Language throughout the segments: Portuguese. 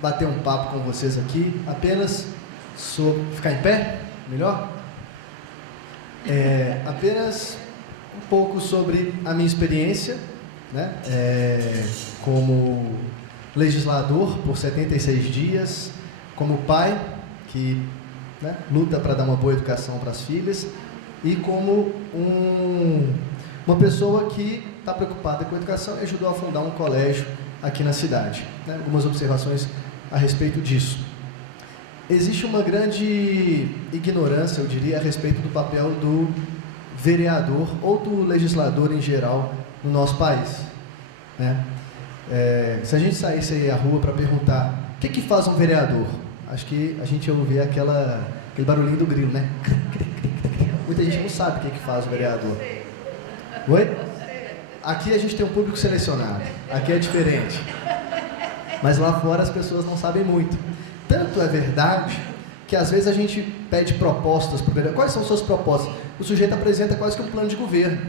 bater um papo com vocês aqui, apenas sobre... Ficar em pé? Melhor? Apenas um pouco sobre a minha experiência, né? Como legislador por 76 dias, como pai que, né, luta para dar uma boa educação para as filhas, e como uma pessoa que está preocupada com a educação e ajudou a fundar um colégio aqui na cidade. Né? Algumas observações a respeito disso. Existe uma grande ignorância, eu diria, a respeito do papel do vereador ou do legislador em geral no nosso país. Né? Se a gente saísse aí à rua para perguntar o que faz um vereador, acho que a gente ia ouvir aquele barulhinho do grilo, né? Muita gente não sabe o que faz o vereador. Oi? Aqui a gente tem um público selecionado, aqui é diferente. Mas lá fora as pessoas não sabem muito. Tanto é verdade que às vezes a gente pede propostas para o vereador. Quais são suas propostas? O sujeito apresenta quase que um plano de governo.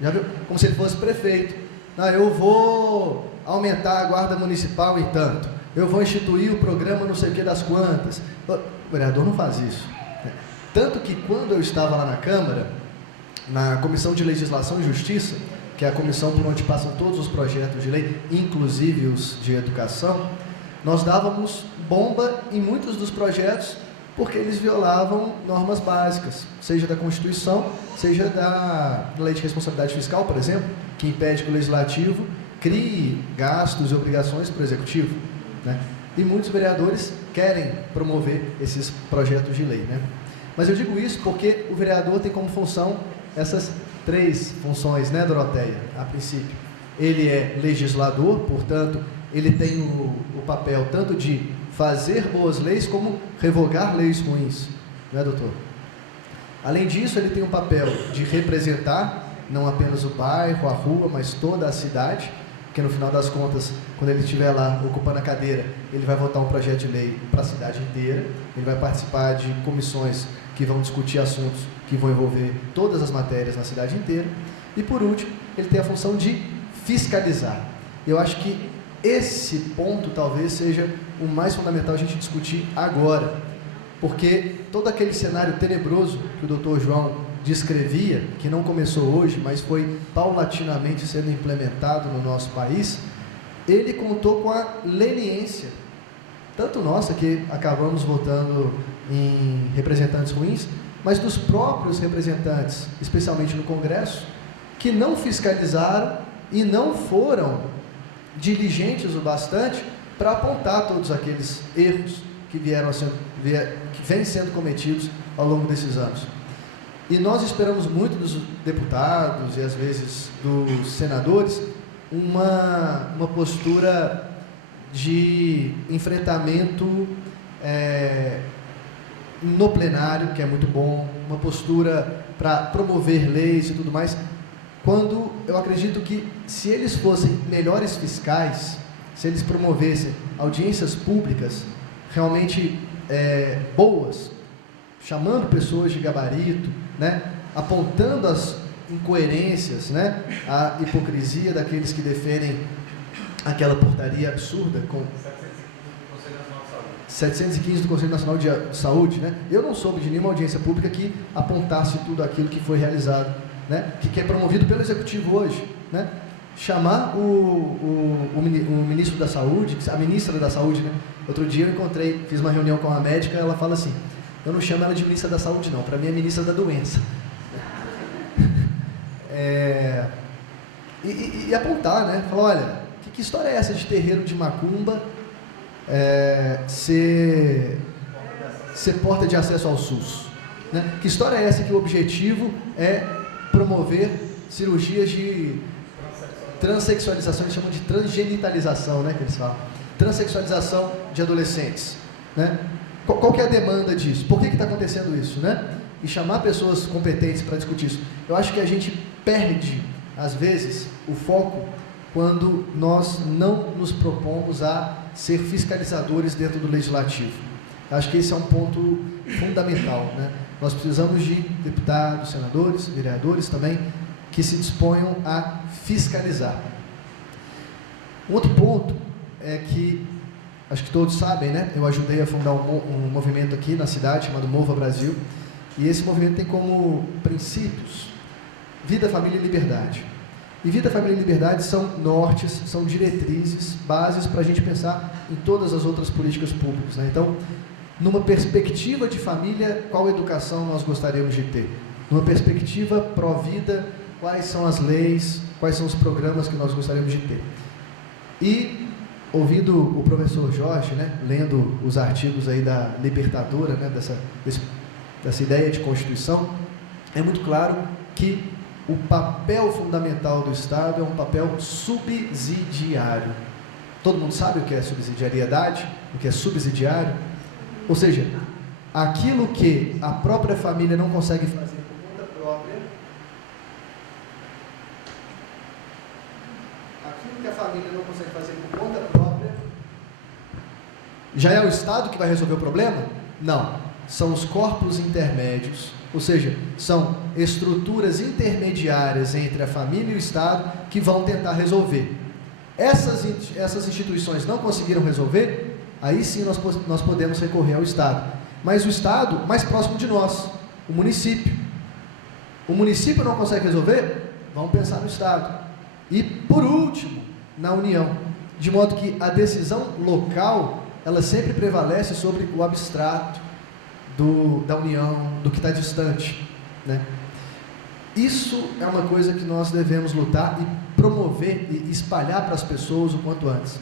Já viu? Como se ele fosse prefeito. Não, eu vou aumentar a guarda municipal em tanto. Eu vou instituir o programa não sei o que das quantas. O vereador não faz isso. Tanto que quando eu estava lá na Câmara, na Comissão de Legislação e Justiça, que é a comissão por onde passam todos os projetos de lei, inclusive os de educação, nós dávamos bomba em muitos dos projetos porque eles violavam normas básicas, seja da Constituição, seja da Lei de Responsabilidade Fiscal, por exemplo, que impede que o Legislativo crie gastos e obrigações para o Executivo. Né? E muitos vereadores querem promover esses projetos de lei. Né? Mas eu digo isso porque o vereador tem como função essas 3 funções, né, Doroteia? A princípio, ele é legislador, portanto, ele tem o papel tanto de fazer boas leis como revogar leis ruins, não é, doutor? Além disso, ele tem um papel de representar não apenas o bairro, a rua, mas toda a cidade, porque no final das contas, quando ele estiver lá ocupando a cadeira, ele vai votar um projeto de lei para a cidade inteira, ele vai participar de comissões que vão discutir assuntos que vão envolver todas as matérias na cidade inteira. E, por último, ele tem a função de fiscalizar. Eu acho que esse ponto talvez seja o mais fundamental a gente discutir agora, porque todo aquele cenário tenebroso que o doutor João descrevia, que não começou hoje, mas foi paulatinamente sendo implementado no nosso país, ele contou com a leniência, tanto nossa, que acabamos votando em representantes ruins, mas dos próprios representantes, especialmente no Congresso, que não fiscalizaram e não foram diligentes o bastante para apontar todos aqueles erros que vêm sendo cometidos ao longo desses anos. E nós esperamos muito dos deputados e às vezes dos senadores uma postura de enfrentamento no plenário, que é muito bom, uma postura para promover leis e tudo mais, quando eu acredito que se eles fossem melhores fiscais, se eles promovessem audiências públicas realmente boas, chamando pessoas de gabarito, né, apontando as incoerências, né, a hipocrisia daqueles que defendem aquela portaria absurda com 715 do Conselho Nacional de Saúde, né? Eu não soube de nenhuma audiência pública que apontasse tudo aquilo que foi realizado, né? Que é promovido pelo Executivo hoje, né? Chamar o ministro da Saúde, a ministra da Saúde, né? Outro dia eu fiz uma reunião com uma médica, ela fala assim, eu não chamo ela de ministra da Saúde não, para mim é ministra da doença. E apontar, né? Falar, olha, que história é essa de terreiro de macumba ser porta de acesso ao SUS? Né? Que história é essa que o objetivo é promover cirurgias de transexualização, eles chamam de transgenitalização, né, que eles falam, transexualização de adolescentes, né? Qual que é a demanda disso? Por que está acontecendo isso, né? E chamar pessoas competentes para discutir isso. Eu acho que a gente perde, às vezes, o foco quando nós não nos propomos a ser fiscalizadores dentro do legislativo. Acho que esse é um ponto fundamental, né? Nós precisamos de deputados, senadores, vereadores também, que se disponham a fiscalizar. Um outro ponto é que acho que todos sabem, né? Eu ajudei a fundar um movimento aqui na cidade chamado Mova Brasil, e esse movimento tem como princípios vida, família e liberdade. E vida, família e liberdade são nortes, são diretrizes, bases para a gente pensar em todas as outras políticas públicas, né? Então, numa perspectiva de família, qual educação nós gostaríamos de ter? Numa perspectiva pró-vida, quais são as leis, quais são os programas que nós gostaríamos de ter? E, ouvindo o professor Jorge, né, lendo os artigos aí da Libertadora, né, dessa ideia de Constituição, é muito claro que o papel fundamental do Estado é um papel subsidiário. Todo mundo sabe o que é subsidiariedade? O que é subsidiário? Ou seja, aquilo que a própria família não consegue fazer por conta própria, aquilo que a família não consegue fazer por conta própria, já é o Estado que vai resolver o problema? Não. São os corpos intermédios, ou seja, são estruturas intermediárias entre a família e o Estado que vão tentar resolver. Essas instituições não conseguiram resolver, aí sim nós podemos recorrer ao Estado. Mas o Estado mais próximo de nós, o município. O município não consegue resolver? Vamos pensar no Estado. E, por último, na União. De modo que a decisão local, ela sempre prevalece sobre o abstrato, da união, do que está distante, né? Isso é uma coisa que nós devemos lutar e promover e espalhar para as pessoas o quanto antes,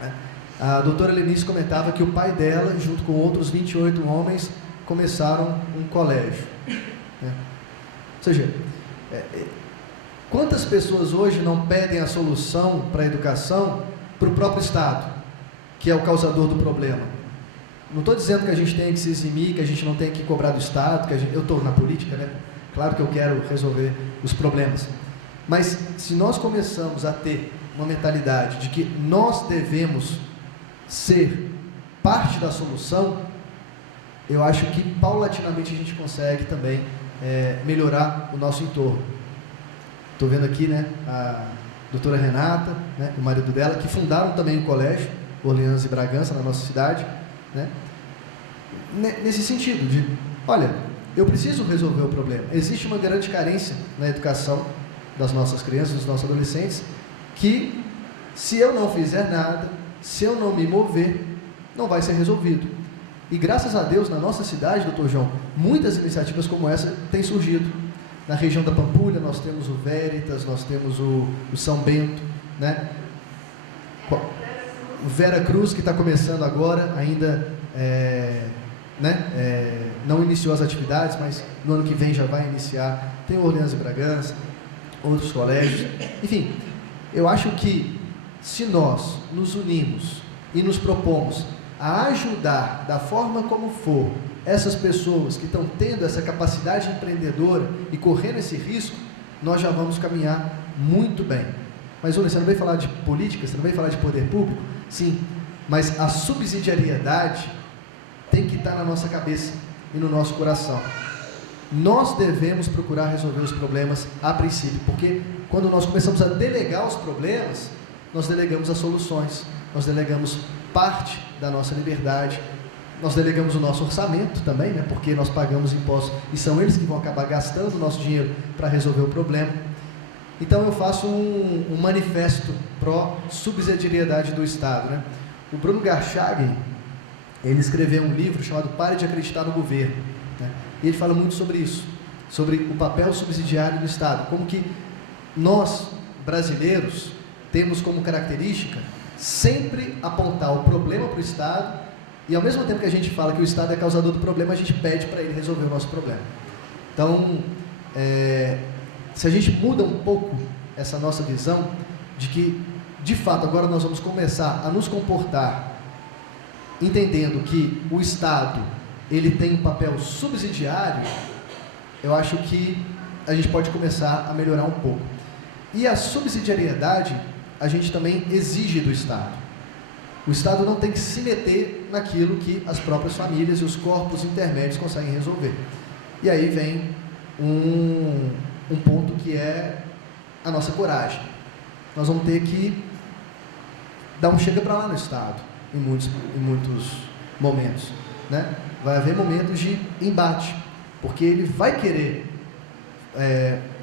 né? A doutora Lenice comentava que o pai dela, junto com outros 28 homens, começaram um colégio, né? Ou seja, quantas pessoas hoje não pedem a solução para a educação para o próprio Estado, que é o causador do problema? Não estou dizendo que a gente tem que se eximir, que a gente não tem que cobrar do Estado, eu estou na política, né? Claro que eu quero resolver os problemas. Mas se nós começamos a ter uma mentalidade de que nós devemos ser parte da solução, eu acho que paulatinamente a gente consegue também melhorar o nosso entorno. Estou vendo aqui, né, a doutora Renata, né, o marido dela, que fundaram também o colégio, Orleans e Bragança, na nossa cidade, né? Nesse sentido de, olha, eu preciso resolver o problema. Existe uma grande carência na educação das nossas crianças, dos nossos adolescentes, que se eu não fizer nada, se eu não me mover, não vai ser resolvido. E graças a Deus, na nossa cidade, doutor João, muitas iniciativas como essa têm surgido. Na região da Pampulha, nós temos o Veritas, nós temos o São Bento, né? O Vera Cruz, que está começando agora, ainda não iniciou as atividades, mas no ano que vem já vai iniciar. Tem o Orleans e Bragança, outros colégios. Enfim, eu acho que se nós nos unimos e nos propomos a ajudar da forma como for essas pessoas que estão tendo essa capacidade empreendedora e correndo esse risco, nós já vamos caminhar muito bem. Mas, olha, você não veio falar de política, você não veio falar de poder público? Sim, mas a subsidiariedade tem que estar na nossa cabeça e no nosso coração. Nós devemos procurar resolver os problemas a princípio, porque quando nós começamos a delegar os problemas, nós delegamos as soluções, nós delegamos parte da nossa liberdade, nós delegamos o nosso orçamento também, né, porque nós pagamos impostos e são eles que vão acabar gastando o nosso dinheiro para resolver o problema. Então eu faço um manifesto pró-subsidiariedade do Estado, né? O Bruno Garchagen, ele escreveu um livro chamado Pare de Acreditar no Governo, né? E ele fala muito sobre isso, sobre o papel subsidiário do Estado, como que nós, brasileiros, temos como característica sempre apontar o problema para o Estado e ao mesmo tempo que a gente fala que o Estado é causador do problema, a gente pede para ele resolver o nosso problema. Então, se a gente muda um pouco essa nossa visão de que, de fato, agora nós vamos começar a nos comportar entendendo que o Estado ele tem um papel subsidiário, eu acho que a gente pode começar a melhorar um pouco. E a subsidiariedade a gente também exige do Estado. O Estado não tem que se meter naquilo que as próprias famílias e os corpos intermédios conseguem resolver. E aí vem um ponto que é a nossa coragem. Nós vamos ter que dar um chega para lá no Estado. em muitos momentos, né? Vai haver momentos de embate, porque ele vai querer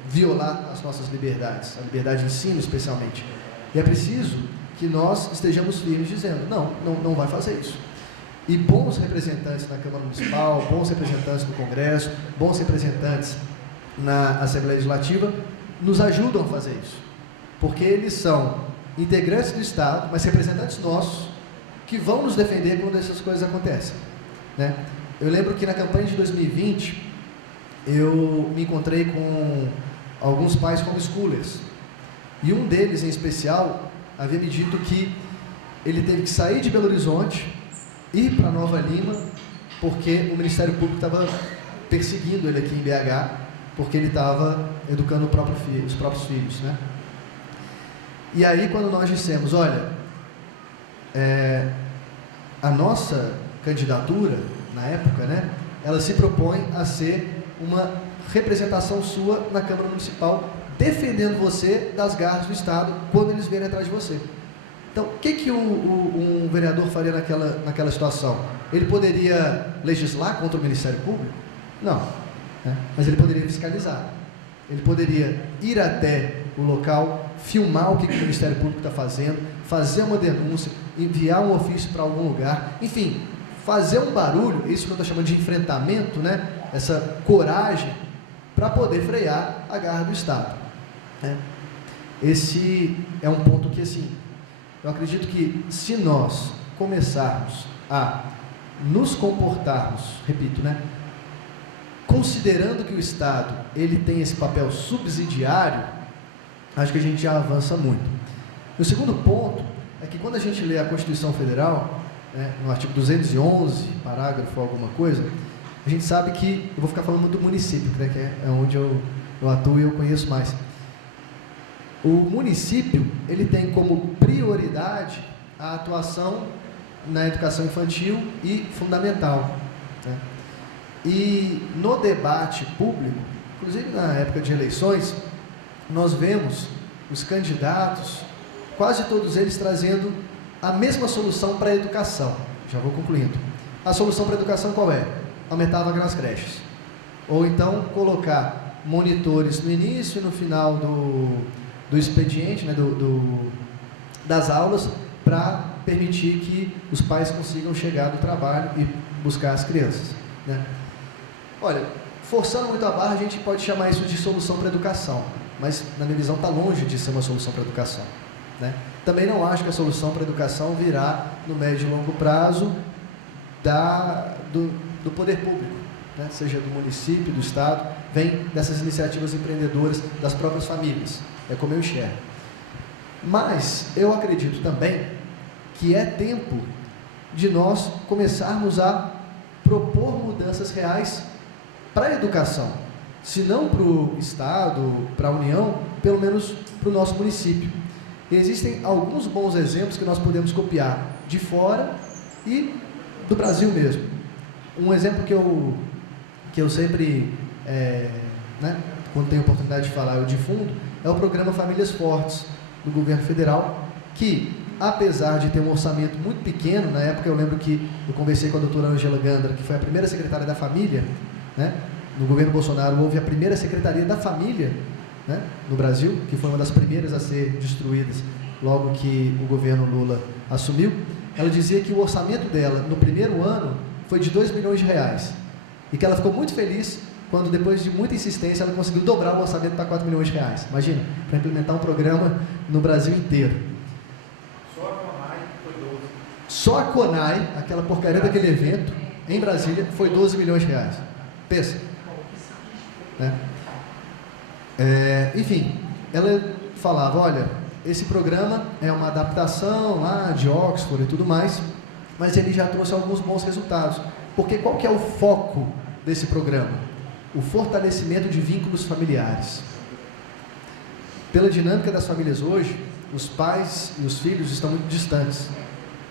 violar as nossas liberdades, a liberdade de ensino especialmente. E é preciso que nós estejamos firmes dizendo, não vai fazer isso. E bons representantes na Câmara Municipal, bons representantes no Congresso, bons representantes na Assembleia Legislativa, nos ajudam a fazer isso. Porque eles são integrantes do Estado, mas representantes nossos, que vão nos defender quando essas coisas acontecem, né? Eu lembro que na campanha de 2020, eu me encontrei com alguns pais homeschoolers, e um deles em especial havia me dito que ele teve que sair de Belo Horizonte, ir para Nova Lima, porque o Ministério Público estava perseguindo ele aqui em BH, porque ele estava educando os próprios filhos, né? E aí, quando nós dissemos, olha, a nossa candidatura, na época, né, ela se propõe a ser uma representação sua na Câmara Municipal, defendendo você das garras do Estado, quando eles vierem atrás de você. Então, o que um vereador faria naquela situação? Ele poderia legislar contra o Ministério Público? Não, né? Mas ele poderia fiscalizar. Ele poderia ir até o local, filmar o que o Ministério Público está fazendo, fazer uma denúncia, enviar um ofício para algum lugar, enfim, fazer um barulho, isso que eu estou chamando de enfrentamento, né? Essa coragem para poder frear a garra do Estado, né? Esse é um ponto que, assim, eu acredito que se nós começarmos a nos comportarmos, repito, né, considerando que o Estado ele tem esse papel subsidiário, acho que a gente já avança muito. O segundo ponto é que quando a gente lê a Constituição Federal, né, no artigo 211, parágrafo alguma coisa, a gente sabe que, eu vou ficar falando do município, né, que é onde eu atuo e eu conheço mais. O município, ele tem como prioridade a atuação na educação infantil e fundamental, né? E no debate público, inclusive na época de eleições, nós vemos os candidatos, quase todos eles trazendo a mesma solução para a educação. Já vou concluindo. A solução para a educação qual é? Aumentar a vaga nas creches. Ou então colocar monitores no início e no final do expediente, né, das aulas, para permitir que os pais consigam chegar do trabalho e buscar as crianças, né? Olha, forçando muito a barra, a gente pode chamar isso de solução para a educação, mas na minha visão está longe de ser uma solução para a educação, né? Também não acho que a solução para a educação virá no médio e longo prazo do poder público, né? Seja do município, do Estado, vem dessas iniciativas empreendedoras das próprias famílias, é como eu enxergo. Mas eu acredito também que é tempo de nós começarmos a propor mudanças reais para a educação, se não para o Estado, para a União, pelo menos para o nosso município. E existem alguns bons exemplos que nós podemos copiar de fora e do Brasil mesmo. Um exemplo que eu sempre, né, quando tenho oportunidade de falar, eu difundo, é o programa Famílias Fortes, do governo federal, que, apesar de ter um orçamento muito pequeno, na época eu lembro que eu conversei com a doutora Angela Gandra, que foi a primeira secretária da família, né? No governo Bolsonaro houve a primeira secretaria da família, né, no Brasil, que foi uma das primeiras a ser destruídas logo que o governo Lula assumiu. Ela dizia que o orçamento dela no primeiro ano foi de R$2 milhões, e que ela ficou muito feliz quando, depois de muita insistência, ela conseguiu dobrar o orçamento para R$4 milhões. Imagina, para implementar um programa no Brasil inteiro. Só a CONAI foi 12. Só a CONAI, aquela porcaria daquele evento, em Brasília, foi R$12 milhões. Pensa. Né? Enfim, ela falava, olha, esse programa é uma adaptação lá de Oxford e tudo mais, mas ele já trouxe alguns bons resultados. Porque qual que é o foco desse programa? O fortalecimento de vínculos familiares. Pela dinâmica das famílias hoje, os pais e os filhos estão muito distantes,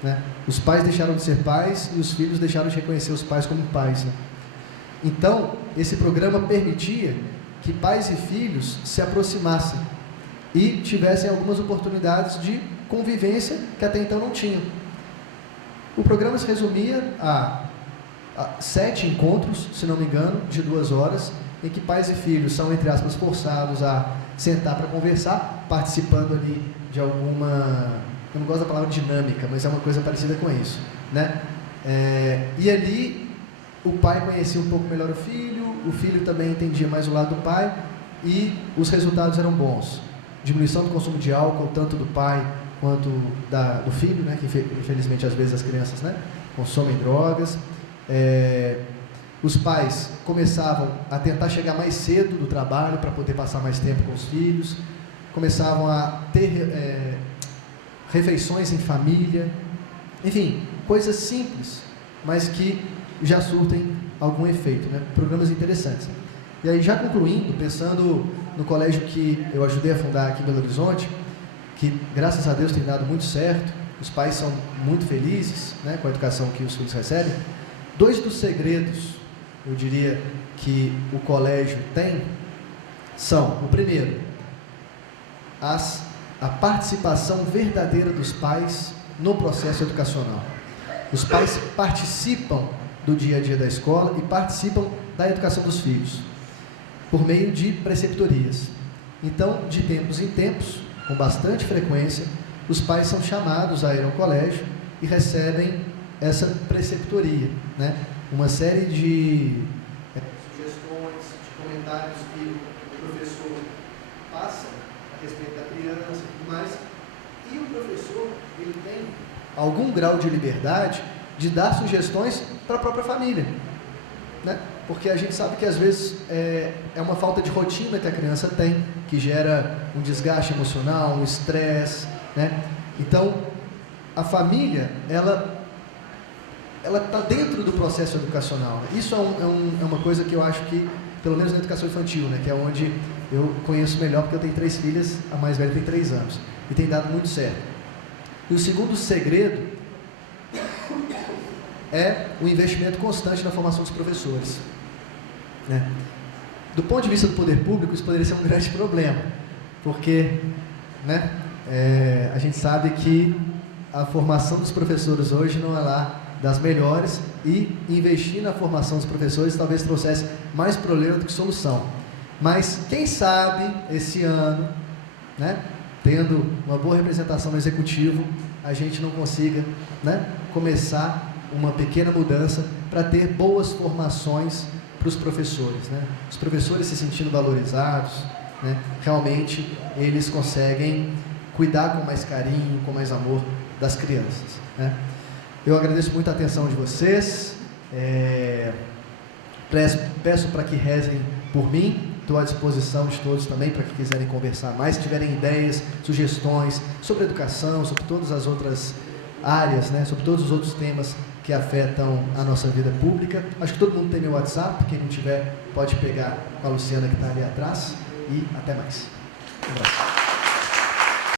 né? Os pais deixaram de ser pais e os filhos deixaram de reconhecer os pais como pais, né? Então, esse programa permitia que pais e filhos se aproximassem e tivessem algumas oportunidades de convivência que até então não tinham. O programa se resumia a 7 encontros, se não me engano, de 2 horas, em que pais e filhos são, entre aspas, forçados a sentar para conversar, participando ali de alguma, eu não gosto da palavra dinâmica, mas é uma coisa parecida com isso, né? E ali o pai conhecia um pouco melhor o filho também entendia mais o lado do pai, e os resultados eram bons. Diminuição do consumo de álcool, tanto do pai quanto do filho, né? Que infelizmente às vezes as crianças, né, consomem drogas. Os pais começavam a tentar chegar mais cedo do trabalho para poder passar mais tempo com os filhos, começavam a ter refeições em família, enfim, coisas simples, mas que já surtem algum efeito, né? Programas interessantes. E aí, já concluindo, pensando no colégio que eu ajudei a fundar aqui em Belo Horizonte, que graças a Deus tem dado muito certo, os pais são muito felizes, né, com a educação que os filhos recebem. 2 dos segredos, eu diria, que o colégio tem, são, o primeiro, a participação verdadeira dos pais no processo educacional. Os pais participam do dia a dia da escola e participam da educação dos filhos, por meio de preceptorias. Então, de tempos em tempos, com bastante frequência, os pais são chamados a ir ao colégio e recebem essa preceptoria, né? Uma série de sugestões, de comentários que o professor passa a respeito da criança e tudo mais, e o professor, ele tem algum grau de liberdade de dar sugestões para a própria família, né? Porque a gente sabe que às vezes é uma falta de rotina que a criança tem, que gera um desgaste emocional, um estresse, né? Então, a família, ela está dentro do processo educacional, né? Isso é uma coisa que eu acho que, pelo menos na educação infantil, né, que é onde eu conheço melhor, porque eu tenho 3 filhas, a mais velha tem 3 anos, e tem dado muito certo. E o segundo segredo é o investimento constante na formação dos professores, né? Do ponto de vista do poder público, isso poderia ser um grande problema, porque, né, a gente sabe que a formação dos professores hoje não é lá das melhores, e investir na formação dos professores talvez trouxesse mais problema do que solução. Mas quem sabe esse ano, né, tendo uma boa representação no executivo, a gente não consiga, né, começar uma pequena mudança para ter boas formações para os professores, né? Os professores se sentindo valorizados, né, realmente eles conseguem cuidar com mais carinho, com mais amor das crianças, né? Eu agradeço muito a atenção de vocês, peço para que rezem por mim, estou à disposição de todos também para que quiserem conversar mais, se tiverem ideias, sugestões sobre educação, sobre todas as outras áreas, né, sobre todos os outros temas que afetam a nossa vida pública. Acho que todo mundo tem meu WhatsApp, quem não tiver pode pegar com a Luciana que está ali atrás, e até mais. Um abraço.